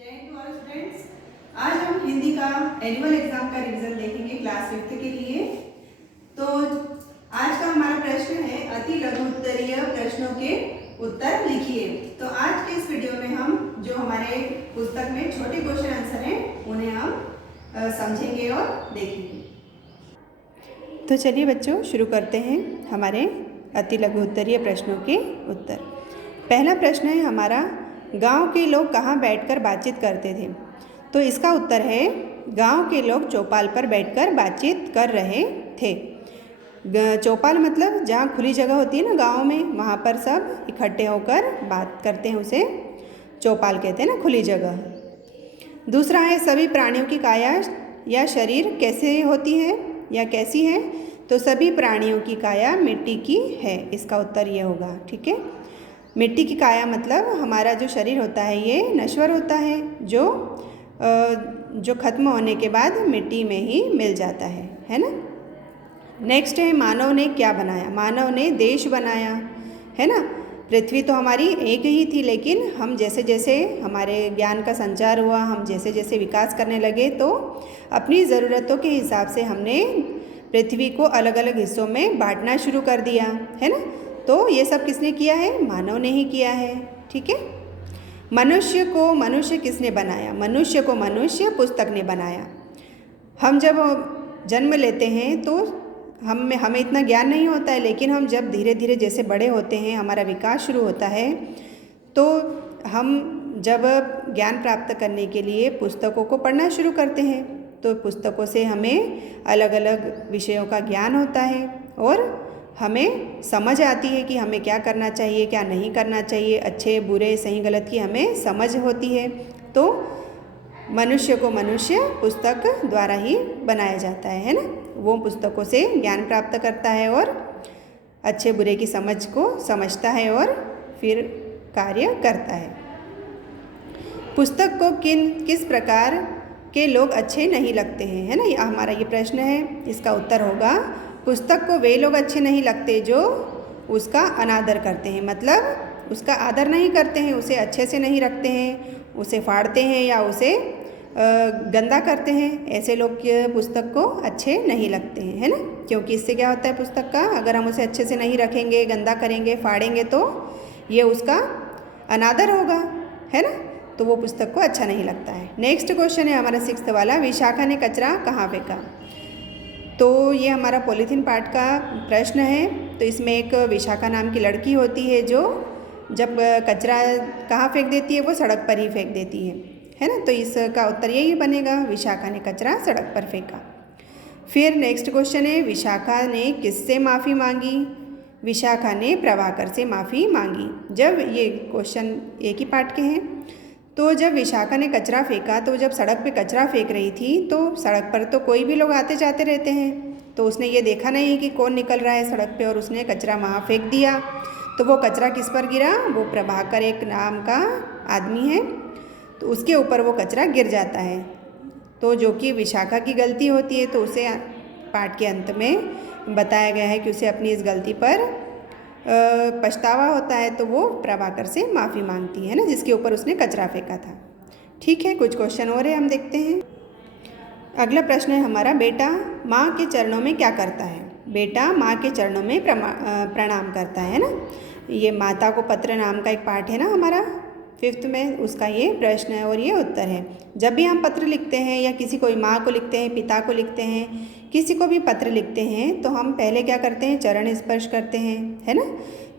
जय Hind to all students. आज हम हिंदी का एनुअल एग्जाम का रिवीजन देखेंगे क्लास 5th के लिए। तो आज का हमारा प्रश्न है अति लघु उत्तरीय प्रश्नों के उत्तर लिखिए। तो आज के इस वीडियो में हम जो हमारे पुस्तक में छोटे क्वेश्चन आंसर हैं उन्हें हम समझेंगे और देखेंगे। तो चलिए बच्चों शुरू करते हैं हमारे अति लघु उत्तरीय प्रश्नों के उत्तर। पहला प्रश्न है हमारा, गांव के लोग कहाँ बैठकर बातचीत करते थे? तो इसका उत्तर है गांव के लोग चौपाल पर बैठकर बातचीत कर रहे थे। चौपाल मतलब जहाँ खुली जगह होती है ना गांव में, वहाँ पर सब इकट्ठे होकर बात करते हैं, उसे चौपाल कहते हैं ना, खुली जगह। दूसरा है सभी प्राणियों की काया या शरीर कैसे होती है या कैसी है? तो सभी प्राणियों की काया मिट्टी की है। इसका उत्तर ये होगा। ठीक है, मिट्टी की काया मतलब हमारा जो शरीर होता है ये नश्वर होता है, जो खत्म होने के बाद मिट्टी में ही मिल जाता है ना। नेक्स्ट है मानव ने क्या बनाया? मानव ने देश बनाया, है ना। पृथ्वी तो हमारी एक ही थी, लेकिन हम जैसे जैसे हमारे ज्ञान का संचार हुआ, हम जैसे जैसे विकास करने लगे, तो अपनी ज़रूरतों के हिसाब से हमने पृथ्वी को अलग अलग हिस्सों में बांटना शुरू कर दिया, है ना। तो ये सब किसने किया है? मानव ने ही किया है। ठीक है। मनुष्य को मनुष्य किसने बनाया? मनुष्य को मनुष्य पुस्तक ने बनाया। हम जब जन्म लेते हैं तो हमें इतना ज्ञान नहीं होता है, लेकिन हम जब धीरे धीरे जैसे बड़े होते हैं, हमारा विकास शुरू होता है, तो हम जब ज्ञान प्राप्त करने के लिए पुस्तकों को पढ़ना शुरू करते हैं, तो पुस्तकों से हमें अलग अलग विषयों का ज्ञान होता है और हमें समझ आती है कि हमें क्या करना चाहिए, क्या नहीं करना चाहिए, अच्छे बुरे सही गलत की हमें समझ होती है। तो मनुष्य को मनुष्य पुस्तक द्वारा ही बनाया जाता है ना। वो पुस्तकों से ज्ञान प्राप्त करता है और अच्छे बुरे की समझ को समझता है और फिर कार्य करता है। पुस्तक को किस प्रकार के लोग अच्छे नहीं लगते हैं, है ना। ये हमारा ये प्रश्न है। इसका उत्तर होगा पुस्तक को वे लोग अच्छे नहीं लगते जो उसका अनादर करते हैं, मतलब उसका आदर नहीं करते हैं, उसे अच्छे से नहीं रखते हैं, उसे फाड़ते हैं या उसे गंदा करते हैं। ऐसे लोग पुस्तक को अच्छे नहीं लगते हैं, है ना। क्योंकि इससे क्या होता है, पुस्तक का अगर हम उसे अच्छे से नहीं रखेंगे, गंदा करेंगे, फाड़ेंगे, तो ये उसका अनादर होगा, है ना। तो वो पुस्तक को अच्छा नहीं लगता है। नेक्स्ट क्वेश्चन है हमारा 6th वाला, विशाखा ने कचरा कहाँ फेंका? तो ये हमारा पॉलीथीन पार्ट का प्रश्न है। तो इसमें एक विशाखा नाम की लड़की होती है जो जब कचरा कहाँ फेंक देती है? वो सड़क पर ही फेंक देती है ना। तो इसका उत्तर यही बनेगा, विशाखा ने कचरा सड़क पर फेंका। फिर नेक्स्ट क्वेश्चन है, विशाखा ने किससे माफ़ी मांगी? विशाखा ने प्रभाकर से माफ़ी मांगी। जब ये क्वेश्चन एक ही पार्ट के हैं, तो जब विशाखा ने कचरा फेंका, तो जब सड़क पे कचरा फेंक रही थी, तो सड़क पर तो कोई भी लोग आते जाते रहते हैं, तो उसने ये देखा नहीं कि कौन निकल रहा है सड़क पे, और उसने कचरा वहाँ फेंक दिया। तो वो कचरा किस पर गिरा? वो प्रभाकर एक नाम का आदमी है, तो उसके ऊपर वो कचरा गिर जाता है। तो जो कि विशाखा की गलती होती है, तो उसे पाठ के अंत में बताया गया है कि उसे अपनी इस गलती पर पछतावा होता है, तो वो प्रभाकर से माफ़ी मांगती है ना, जिसके ऊपर उसने कचरा फेंका था। ठीक है, कुछ क्वेश्चन और है, हम देखते हैं। अगला प्रश्न है हमारा, बेटा माँ के चरणों में क्या करता है? बेटा माँ के चरणों में प्रणाम करता है ना। ये माता को पत्र नाम का एक पाठ है ना हमारा 5th में, उसका ये प्रश्न है और ये उत्तर है। जब भी हम पत्र लिखते हैं या किसी को माँ को लिखते हैं, पिता को लिखते हैं, किसी को भी पत्र लिखते हैं, तो हम पहले क्या करते हैं? चरण स्पर्श करते हैं, है ना।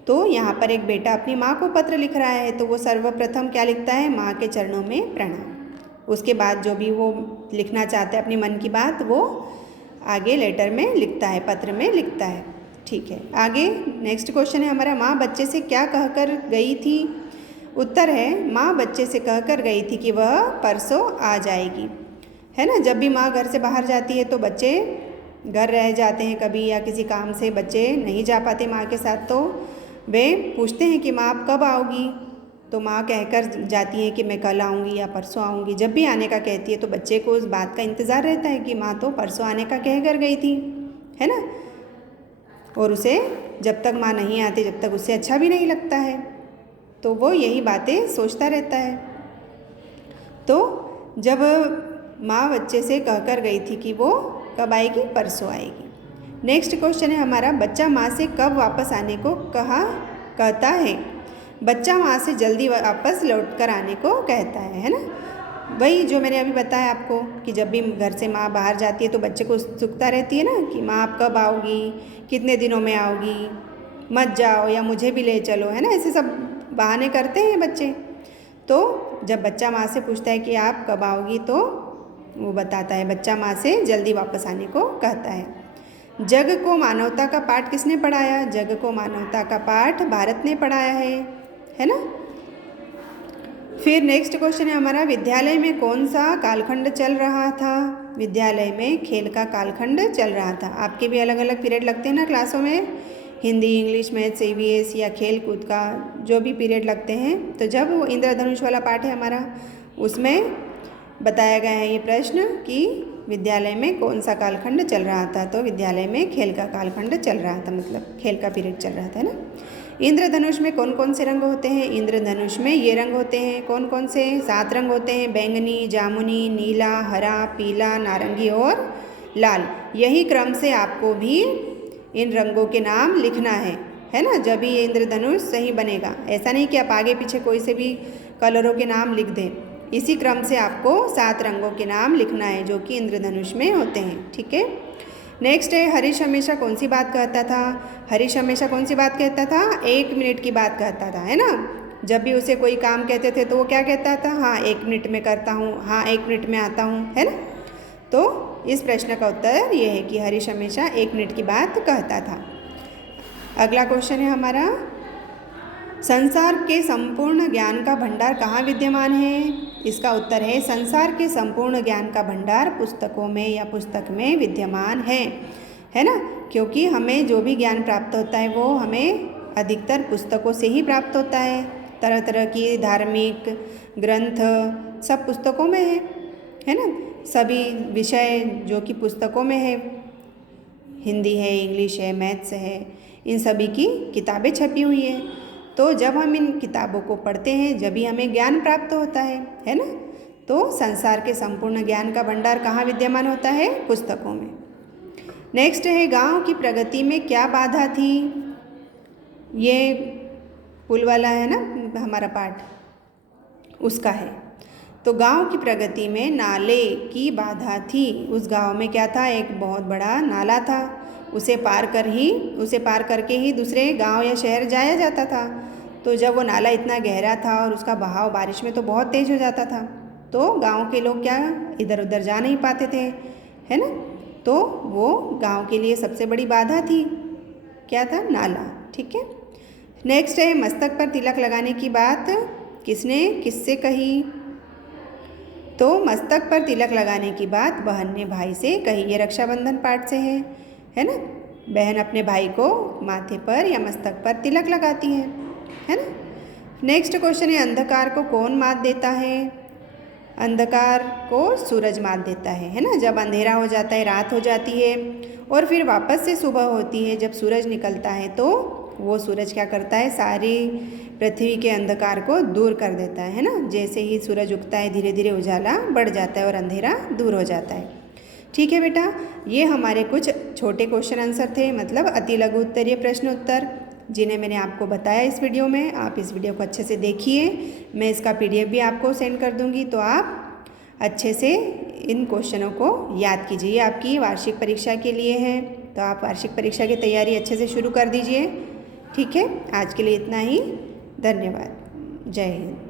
तो यहाँ पर एक बेटा अपनी माँ को पत्र लिख रहा है, तो वो सर्वप्रथम क्या लिखता है? माँ के चरणों में प्रणाम। उसके बाद जो भी वो लिखना चाहता है अपनी मन की बात, वो आगे लेटर में लिखता है, पत्र में लिखता है। ठीक है, आगे नेक्स्ट क्वेश्चन है हमारा, माँ बच्चे से क्या कहकर गई थी? उत्तर है माँ बच्चे से कहकर गई थी कि वह परसों आ जाएगी, है ना। जब भी माँ घर से बाहर जाती है तो बच्चे घर रह जाते हैं कभी, या किसी काम से बच्चे नहीं जा पाते माँ के साथ, तो वे पूछते हैं कि माँ आप कब आओगी? तो माँ कहकर जाती है कि मैं कल आऊँगी या परसों आऊँगी। जब भी आने का कहती है तो बच्चे को उस बात का इंतज़ार रहता है कि माँ तो परसों आने का कह कर गई थी, है ना। और उसे जब तक माँ नहीं आती, जब तक उसे अच्छा भी नहीं लगता है, तो वो यही बातें सोचता रहता है। तो जब माँ बच्चे से कहकर गई थी कि वो कब आएगी, परसों आएगी। नेक्स्ट क्वेश्चन है हमारा, बच्चा माँ से कब वापस आने को कहता है। बच्चा माँ से जल्दी वापस लौट कर आने को कहता है ना। वही जो मैंने अभी बताया आपको कि जब भी घर से माँ बाहर जाती है तो बच्चे को उत्सुकता रहती है ना कि माँ आप कब आओगी, कितने दिनों में आओगी, मत जाओ या मुझे भी ले चलो, है ना। ऐसे सब बहाने करते हैं बच्चे। तो जब बच्चा माँ से पूछता है कि आप कब आओगी तो वो बताता है, बच्चा माँ से जल्दी वापस आने को कहता है। जग को मानवता का पाठ किसने पढ़ाया। जग को मानवता का पाठ भारत ने पढ़ाया है ना। फिर नेक्स्ट क्वेश्चन है हमारा, विद्यालय में कौन सा कालखंड चल रहा था। विद्यालय में खेल का कालखंड चल रहा था। आपके भी अलग अलग पीरियड लगते हैं ना क्लासों में, हिंदी, इंग्लिश, मैथ्स, EVS या खेल कूद का जो भी पीरियड लगते हैं। तो जब वो इंद्रधनुष वाला पाठ है हमारा, उसमें बताया गया है ये प्रश्न कि विद्यालय में कौन सा कालखंड चल रहा था। तो विद्यालय में खेल का कालखंड चल रहा था, मतलब खेल का पीरियड चल रहा था ना। इंद्रधनुष में कौन कौन से रंग होते हैं। इंद्रधनुष में ये रंग होते हैं, कौन कौन से, 7 रंग होते हैं, बैंगनी, जामुनी, नीला, हरा, पीला, नारंगी और लाल। यही क्रम से आपको भी इन रंगों के नाम लिखना है ना। जब भी ये इंद्रधनुष सही बनेगा। ऐसा नहीं कि आप आगे पीछे कोई से भी कलरों के नाम लिख दें। इसी क्रम से आपको 7 रंगों के नाम लिखना है जो कि इंद्रधनुष में होते हैं, ठीक है। नेक्स्ट है, हरीश हमेशा कौन सी बात कहता था। हरीश हमेशा कौन सी बात कहता था, 1 मिनट की बात कहता था, है ना। जब भी उसे कोई काम कहते थे तो वो क्या कहता था, हाँ 1 मिनट में करता हूँ, हाँ 1 मिनट में आता हूँ, है ना। तो इस प्रश्न का उत्तर ये है कि हरीश हमेशा 1 मिनट की बात कहता था। अगला क्वेश्चन है हमारा, संसार के संपूर्ण ज्ञान का भंडार कहाँ विद्यमान है। इसका उत्तर है, संसार के संपूर्ण ज्ञान का भंडार पुस्तकों में या पुस्तक में विद्यमान है ना। क्योंकि हमें जो भी ज्ञान प्राप्त होता है वो हमें अधिकतर पुस्तकों से ही प्राप्त होता है। तरह तरह की धार्मिक ग्रंथ सब पुस्तकों में है ना। सभी विषय जो कि पुस्तकों में है, हिंदी है, इंग्लिश है, मैथ्स है, इन सभी की किताबें छपी हुई हैं। तो जब हम इन किताबों को पढ़ते हैं जब भी हमें ज्ञान प्राप्त होता है ना। तो संसार के संपूर्ण ज्ञान का भंडार कहाँ विद्यमान होता है, पुस्तकों में। नेक्स्ट है, गांव की प्रगति में क्या बाधा थी। ये पुल वाला है ना हमारा पाठ, उसका है। तो गांव की प्रगति में नाले की बाधा थी। उस गांव में क्या था, एक बहुत बड़ा नाला था। उसे पार करके ही दूसरे गांव या शहर जाया जाता था। तो जब वो नाला इतना गहरा था और उसका बहाव बारिश में तो बहुत तेज़ हो जाता था, तो गांव के लोग क्या इधर उधर जा नहीं पाते थे, है ना। तो वो गांव के लिए सबसे बड़ी बाधा थी, क्या था, नाला, ठीक है। नेक्स्ट है, मस्तक पर तिलक लगाने की बात किसने किससे कही। तो मस्तक पर तिलक लगाने की बात बहन ने भाई से कही। ये रक्षाबंधन पाठ से है ना। बहन अपने भाई को माथे पर या मस्तक पर तिलक लगाती है ना। नेक्स्ट क्वेश्चन है, अंधकार को कौन मात देता है। अंधकार को सूरज मात देता है ना। जब अंधेरा हो जाता है, रात हो जाती है और फिर वापस से सुबह होती है, जब सूरज निकलता है तो वो सूरज क्या करता है, सारी पृथ्वी के अंधकार को दूर कर देता है ना। जैसे ही सूरज उगता है धीरे धीरे उजाला बढ़ जाता है और अंधेरा दूर हो जाता है, ठीक है बेटा। ये हमारे कुछ छोटे क्वेश्चन आंसर थे, मतलब अति लघु उत्तरीय प्रश्न उत्तर, जिन्हें मैंने आपको बताया इस वीडियो में। आप इस वीडियो को अच्छे से देखिए। मैं इसका PDF भी आपको सेंड कर दूंगी, तो आप अच्छे से इन क्वेश्चनों को याद कीजिए। आपकी वार्षिक परीक्षा के लिए है, तो आप वार्षिक परीक्षा की तैयारी अच्छे से शुरू कर दीजिए, ठीक है। आज के लिए इतना ही, धन्यवाद, जय हिंद।